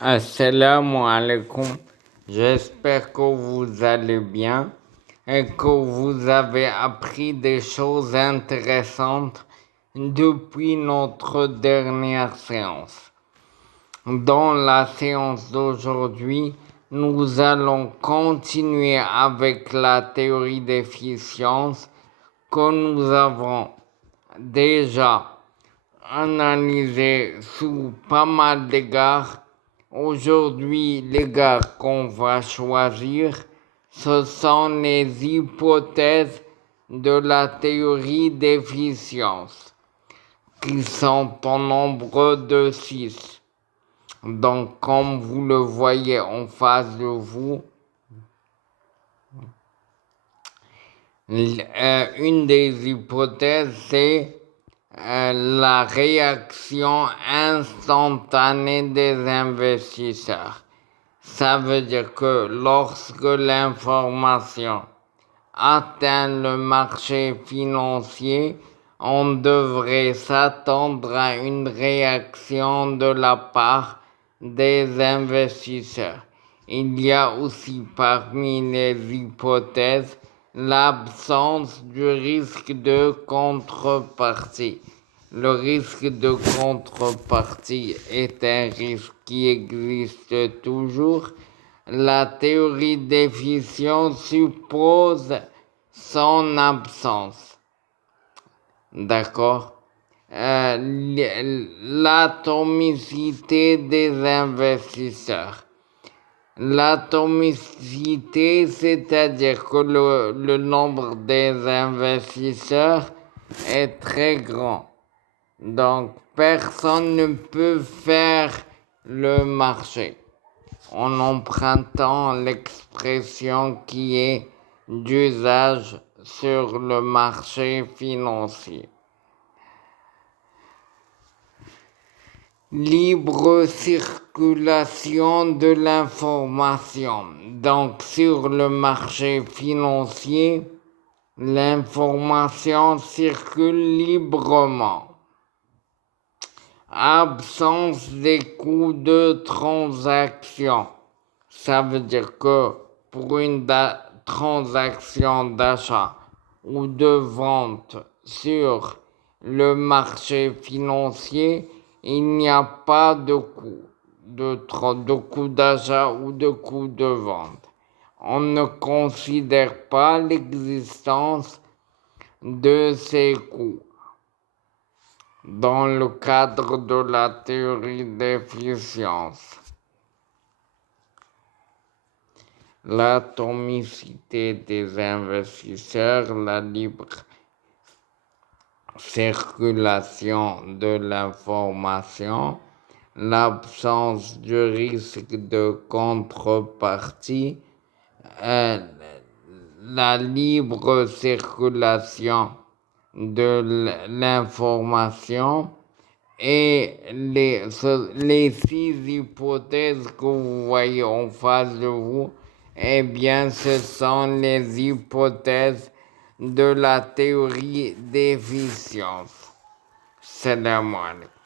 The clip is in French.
Assalamu alaikum. J'espère que vous allez bien et que vous avez appris des choses intéressantes depuis notre dernière séance. Dans la séance d'aujourd'hui, nous allons continuer avec la théorie d'efficience que nous avons déjà analysée sous pas mal d'égards. Aujourd'hui, l'égard qu'on va choisir, ce sont les hypothèses de la théorie d'efficience, qui sont au nombre de 6. Donc, comme vous le voyez en face de vous, une des hypothèses, c'est la réaction instantanée des investisseurs. Ça veut dire que lorsque l'information atteint le marché financier, on devrait s'attendre à une réaction de la part des investisseurs. Il y a aussi parmi les hypothèses l'absence du risque de contrepartie. Le risque de contrepartie est un risque qui existe toujours. La théorie d'efficience suppose son absence. D'accord? L'atomicité des investisseurs. L'atomicité, c'est-à-dire que le nombre des investisseurs est très grand. Donc, personne ne peut faire le marché en empruntant l'expression qui est d'usage sur le marché financier. Libre circulation de l'information. Donc, sur le marché financier, l'information circule librement. Absence des coûts de transaction. Ça veut dire que pour une transaction d'achat ou de vente sur le marché financier, il n'y a pas de coût de coût d'achat ou de coût de vente. On ne considère pas l'existence de ces coûts dans le cadre de la théorie d'efficience. L'atomicité des investisseurs, la libre circulation de l'information, l'absence du risque de contrepartie, la libre circulation de l'information et les 6 hypothèses que vous voyez en face de vous, eh bien, ce sont les hypothèses de la théorie d'efficience. Salam alaikum.